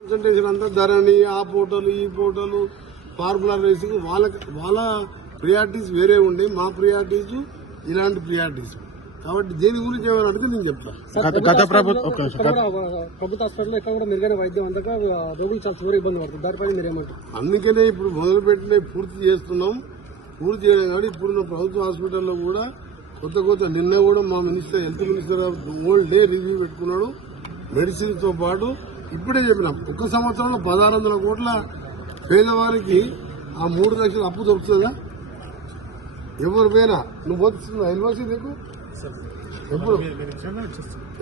Concentration అంతా ధరని ఆ ఫోటోలు ఈ ఫోటోలు ఫార్ములా రేసింగ్ వాళ్ళ వాళ్ళ ప్రియారిటీస్ వేరే ఉండే. మా ప్రియారిటీస్ ఇలాంటి ప్రియారిటీస్ కాబట్టి దేని గురించి ఏమైనా అడిగితే నేను చెప్తాను గత- ప్రభుత్వం హాస్పిటల్లో ఎక్కడ కూడా మెరుగైన వైద్యం అందక రోగులు చాలా తీవ్ర ఇబ్బంది పడుతుంది. దానిపైన మీరు ఏమంటారు? అందుకనే ఇప్పుడు మొదలుపెట్టిన పూర్తి చేస్తున్నాం. పూర్తి చేయడం కాబట్టి ఇప్పుడున్న ప్రభుత్వ హాస్పిటల్లో కూడా కొత్త కొత్త నిన్న కూడా మా minister health minister whole day review పెట్టుకున్నాడు. మెడిసిన్తో పాటు ఇప్పుడే చెప్పినాం. ఒక సంవత్సరంలో పదహారు వందల కోట్ల పేదవారికి ఆ మూడు లక్షల అప్పు దొరుకుతుందా? ఎవరు పోయినా నువ్వు పోతున్నా ఎల్వాసి నీకు? ఎప్పుడు?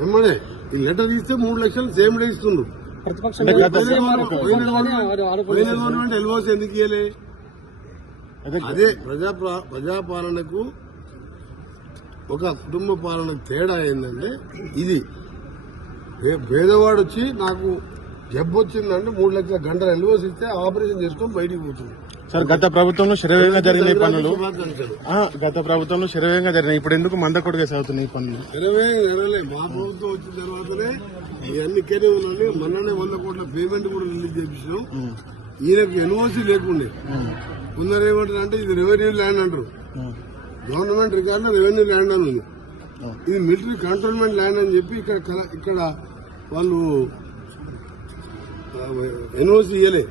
ఎమ్మడే ఈ లెటర్ ఇస్తే మూడు లక్షలు సేమ్ డే ఇస్తుండ్రు గవర్నమెంట్ ఎందుకు ఇయ్యలే? అదే ప్రజా ప్రజాపాలనకు ఒక కుటుంబ పాలనకు తేడా ఏంటంటే ఇది పేదవాడు వచ్చి నాకు జబ్బు వచ్చిందంటే మూడు లక్షల గంటలు ఎల్ఓసి ఇస్తే ఆపరేషన్ చేసుకొని బయటికి పోతుంది. సార్ గత ప్రభుత్వంలో శరవేగంగా జరిగిన పనులు. గత ప్రభుత్వంలో శరవేగంగా జరిగినాయి ఇప్పుడు ఎందుకు మంద కొడుగా సాగుతున్నాయి ఈ పనులు? ఇరవై ఇరవై మా ప్రభుత్వం వచ్చిన తర్వాతనే ఇవన్నీ ఉన్నాయి మొన్ననే వంద కోట్ల పేమెంట్ కూడా రిలీజ్ చేపించినాం. ఉమ్, ఈయనకు ఎన్ఓసి లేకుండే. కొందరు ఏమంటారు అంటే ఇది రెవెన్యూ ల్యాండ్ అంటారు. గవర్నమెంట్ రికార్డులో రెవెన్యూ ల్యాండ్ అని ఉంది. ఇది మిలిటరీ కంట్రోల్మెంట్ ల్యాండ్ అని చెప్పి ఇక్కడ ఇక్కడ వాళ్ళు ఎన్ఓసి ఇయ్యలే.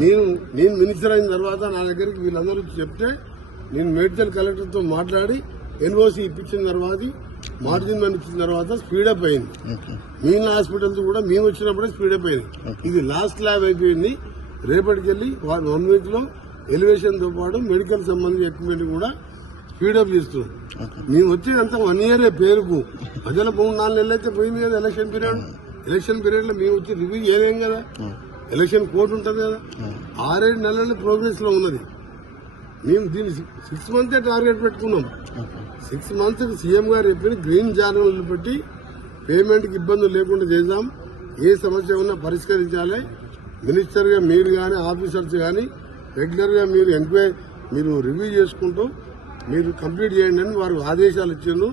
నేను నేను మినిస్టర్ అయిన తర్వాత నా దగ్గరికి వీళ్ళందరూ చెప్తే నేను మేడ్చల్ కలెక్టర్తో మాట్లాడి ఎన్ఓసి ఇప్పించిన తర్వాత మార్జిన్ మనీ ఇచ్చిన తర్వాత స్పీడప్ అయింది. ఉమ్, మిగిలిన హాస్పిటల్స్ కూడా మేము వచ్చినప్పుడే స్పీడప్ అయింది. ఇది లాస్ట్ ల్యాబ్ అయిపోయింది. రేపటికెళ్ళి వన్ వీక్లో ఎలివేషన్తో పాటు మెడికల్ సంబంధించిన ఎక్విప్మెంట్ కూడా స్పీడప్ చేస్తున్నాం మేము వచ్చేదంతా వన్ ఇయరే పేరుకు. ప్రజల మూడు నాలుగు నెలలు అయితే పోయింది కదా ఎలక్షన్ పీరియడ్. ఎలక్షన్ పీరియడ్లో మేము వచ్చి రివ్యూ చేయలేం కదా. ఎలక్షన్ కోర్టు ఉంటుంది కదా. ఆరేడు నెలల ప్రోగ్రెస్లో ఉన్నది. మేము దీన్ని సిక్స్ మంత్ టార్గెట్ పెట్టుకున్నాం. సిక్స్ మంత్స్ సీఎం గారు చెప్పిన గ్రీన్ జార్నల్ పెట్టి పేమెంట్కి ఇబ్బందులు లేకుండా చేద్దాం ఏ సమస్య ఉన్నా పరిష్కరించాలి. మినిస్టర్గా మీరు కానీ ఆఫీసర్స్ కానీ రెగ్యులర్గా మీరు ఎంక్వైరీ మీరు రివ్యూ చేసుకుంటూ మీరు కంప్లీట్ చేయండి అని వారు ఆదేశాలు ఇచ్చిండ్రు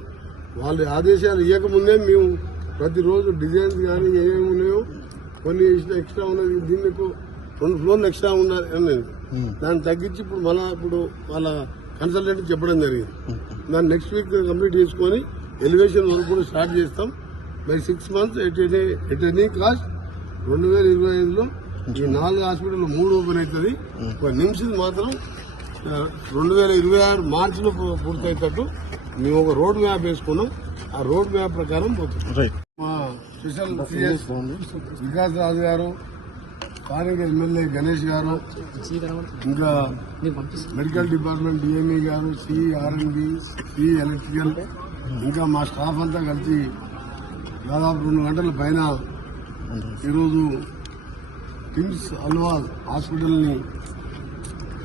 వాళ్ళు ఆదేశాలు ఇవ్వకముందే మేము ప్రతిరోజు డిజైన్స్ కానీ ఏమేమి ఉన్నాయో కొన్ని ఎక్స్ట్రా ఉన్నది దీనికి రెండు ఫ్లోర్లు ఎక్స్ట్రా ఉన్నారు అన్నది దాన్ని తగ్గించి ఇప్పుడు మళ్ళా ఇప్పుడు వాళ్ళ కన్సల్టెంట్ చెప్పడం జరిగింది. దాన్ని నెక్స్ట్ వీక్ కంప్లీట్ చేసుకొని ఎలివేషన్ వర్క్ కూడా స్టార్ట్ చేస్తాం. By six months at any at any cost రెండు వేల ఇరవై ఐదులో ఈ నాలుగు హాస్పిటల్ మూడు ఓపెన్ అవుతుంది. ఒక నిమిషం మాత్రం రెండు వేల ఇరవై ఆరు మార్చిలో పూర్తయ్యేటట్టు మేము ఒక రోడ్ మ్యాప్ వేసుకున్నాం. ఆ రోడ్ మ్యాప్ ప్రకారం పోతుంది మా స్పెషల్ సిఎస్ వికాస్ రాజు గారు స్థానిక ఎమ్మెల్యే గణేష్ గారు ఇంకా మెడికల్ డిపార్ట్మెంట్ డిఎంఈ గారు సిఆర్ఎన్బి సి ఎలక్ట్రికల్ ఇంకా మా స్టాఫ్ అంతా కలిసి దాదాపు రెండు గంటల పైన ఈరోజు కిమ్స్ అల్వాల్ హాస్పిటల్ని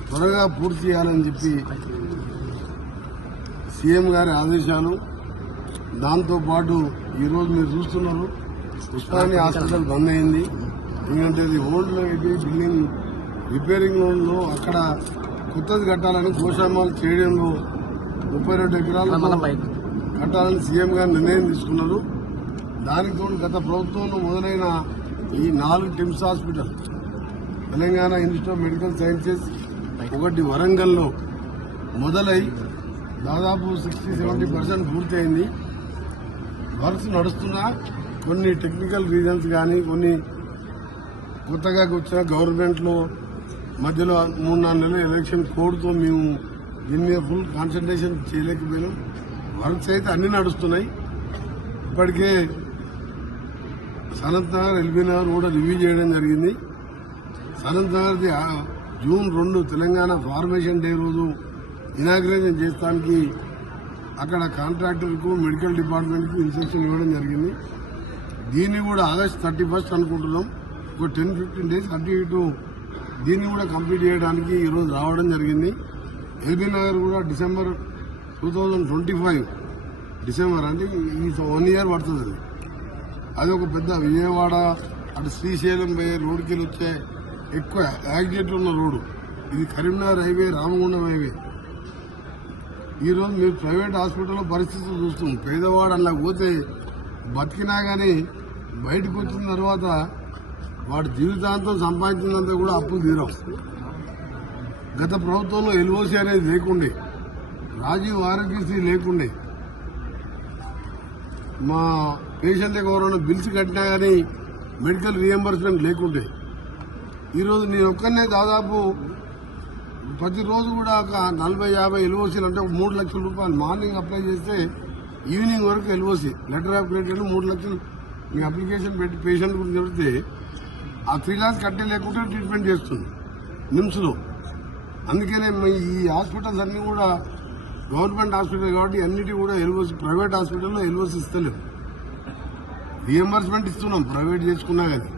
త్వరగా పూర్తి చేయాలని చెప్పి సీఎం గారి ఆదేశాలు. దాంతో పాటు ఈరోజు మీరు చూస్తున్నారు ఉస్మానియా హాస్పిటల్ బంద్ అయింది. ఎందుకంటే ఇది ఓల్డ్ బిల్డింగ్ రిపేరింగ్లో అక్కడ కొత్తది కట్టాలని గోశామాలు చేయడంలో ముప్పై రెండు ఎకరాలు కట్టాలని సీఎం గారు నిర్ణయం తీసుకున్నారు. దానికి తోడు గత ప్రభుత్వంలో మొదలైన ఈ నాలుగు TIMS hospital Telangana Institute of Medical Sciences ఒకటి వరంగల్లో మొదలై దాదాపు సిక్స్టీ సెవెంటీ పర్సెంట్ పూర్తయింది. వర్క్స్ నడుస్తున్నా కొన్ని టెక్నికల్ రీజన్స్ కానీ కొన్ని కొత్తగా వచ్చిన గవర్నమెంట్లో మధ్యలో మూడు నాలుగు నెలల ఎలక్షన్ కోడ్తో మేము దీని మీద ఫుల్ కాన్సన్ట్రేషన్ చేయలేకపోయినాం. వర్క్స్ అయితే అన్ని నడుస్తున్నాయి. ఇప్పటికే సనత్ నగర్ ఎల్బీ నగర్ కూడా రివ్యూ చేయడం జరిగింది. సనత్ నగర్ది జూన్ రెండు తెలంగాణ ఫార్మేషన్ డే రోజు ఇనాగ్రేషన్ చేస్తానికి అక్కడ కాంట్రాక్టర్కు మెడికల్ డిపార్ట్మెంట్కు ఇన్స్ట్రక్షన్ ఇవ్వడం జరిగింది. దీన్ని కూడా ఆగస్ట్ థర్టీ ఫస్ట్ అనుకుంటున్నాం. ఒక టెన్ ఫిఫ్టీన్ డేస్ అటు ఇటు దీన్ని కూడా కంప్లీట్ చేయడానికి ఈరోజు రావడం జరిగింది. ఎల్బీ నగర్ కూడా December two thousand twenty five December అంటే ఈ వన్ ఇయర్ పడుతుంది. అది ఒక పెద్ద విజయవాడ అటు శ్రీశైలం పోయే రోడ్కి వెళ్ళి వచ్చే ఎక్కువ యాక్సిడెంట్లు ఉన్న రోడ్డు. ఇది కరీంనగర్ హైవే రామగుండం హైవే. ఈరోజు మీరు ప్రైవేట్ హాస్పిటల్లో పరిస్థితులు చూస్తున్నాం. పేదవాడు అలా పోతే బతికినా కానీ బయటకు వచ్చిన తర్వాత వాడు జీవితాంతం సంపాదించినంత కూడా అప్పులు తీరం గత ప్రభుత్వంలో ఎల్ఓసి అనేది లేకుండే రాజీవ్ ఆరోగ్యశ్రీ లేకుండే. మా పేషెంట్ ఎవరైనా బిల్స్ కట్టినా కానీ మెడికల్ రియంబర్స్మెంట్ లేకుండే. ఈరోజు నేను ఒక్కనే దాదాపు ప్రతిరోజు కూడా ఒక నలభై యాభై ఎల్ఓసీలు అంటే మూడు లక్షల రూపాయలు మార్నింగ్ అప్లై చేస్తే ఈవినింగ్ వరకు ఎల్ఓసి లెటర్ ఆఫ్ క్రెడిట్ మూడు లక్షలు మీ అప్లికేషన్ పెట్టి పేషెంట్ గురించి చెబితే ఆ త్రీ లాక్స్ కట్టే లేకుండా ట్రీట్మెంట్ చేస్తుంది నిమ్స్లో. అందుకనే ఈ హాస్పిటల్స్ అన్నీ కూడా గవర్నమెంట్ హాస్పిటల్ కాబట్టి అన్నిటి కూడా ఎల్ఓసి ప్రైవేట్ హాస్పిటల్లో ఎల్ఓసి ఇస్తలేవు రియంబర్స్మెంట్ ఇస్తున్నాం ప్రైవేట్ చేసుకున్నా కానీ.